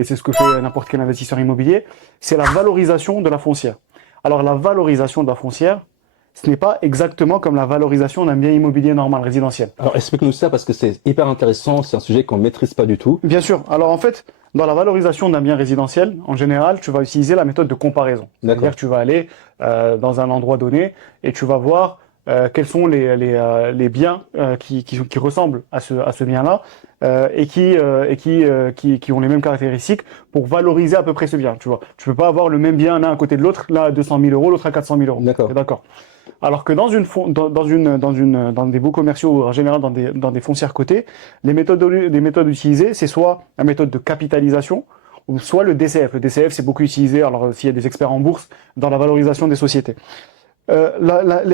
et c'est ce que fait n'importe quel investisseur immobilier, c'est la valorisation de la foncière. Alors la valorisation de la foncière, ce n'est pas exactement comme la valorisation d'un bien immobilier normal, résidentiel. Alors explique-nous ça parce que c'est hyper intéressant, c'est un sujet qu'on ne maîtrise pas du tout. Bien sûr. Alors en fait, dans la valorisation d'un bien résidentiel, en général, tu vas utiliser la méthode de comparaison. C'est-à-dire que tu vas aller dans un endroit donné et tu vas voir quels sont les biens qui ressemblent à ce bien-là et qui ont les mêmes caractéristiques pour valoriser à peu près ce bien. Tu vois, tu peux pas avoir le même bien l'un à côté de l'autre, l'un à 200 000 euros, l'autre à 400 000 euros. D'accord. D'accord. Alors que dans des baux commerciaux ou en général dans des foncières cotées, les méthodes utilisées, c'est soit la méthode de capitalisation ou soit le DCF. Le DCF, c'est beaucoup utilisé, alors s'il y a des experts en bourse, dans la valorisation des sociétés.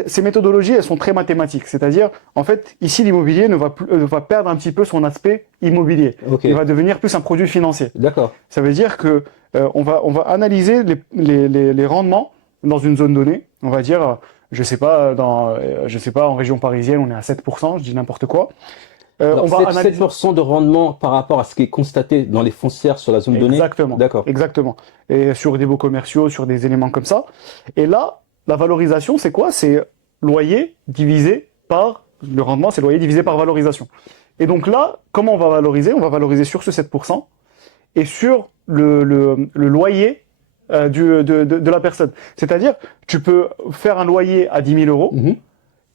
Ces méthodologies, elles sont très mathématiques. C'est-à-dire, en fait, ici, l'immobilier va perdre un petit peu son aspect immobilier. Okay. Il va devenir plus un produit financier. D'accord. Ça veut dire que on va analyser les rendements dans une zone donnée. On va dire, je sais pas, en région parisienne, on est à 7%, je dis n'importe quoi. Alors, on va analyser 7% de rendement par rapport à ce qui est constaté dans les foncières sur la zone donnée. Exactement. D'accord. Exactement. Et sur des baux commerciaux, sur des éléments comme ça. Et là, la valorisation, c'est quoi? C'est loyer divisé par le rendement, c'est loyer divisé par valorisation. Et donc là, comment on va valoriser? On va valoriser sur ce 7% et sur le loyer de la personne. C'est-à-dire, tu peux faire un loyer à 10 000 euros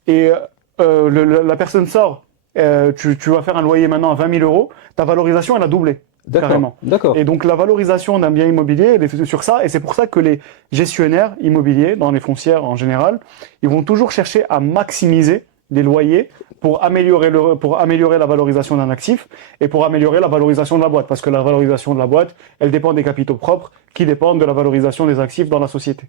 et la personne sort, tu vas faire un loyer maintenant à 20 000 euros, ta valorisation, elle a doublé. Carrément. D'accord. Et donc la valorisation d'un bien immobilier, elle est sur ça, et c'est pour ça que les gestionnaires immobiliers, dans les foncières en général, ils vont toujours chercher à maximiser les loyers pour améliorer la valorisation d'un actif et pour améliorer la valorisation de la boîte. Parce que la valorisation de la boîte, elle dépend des capitaux propres qui dépendent de la valorisation des actifs dans la société.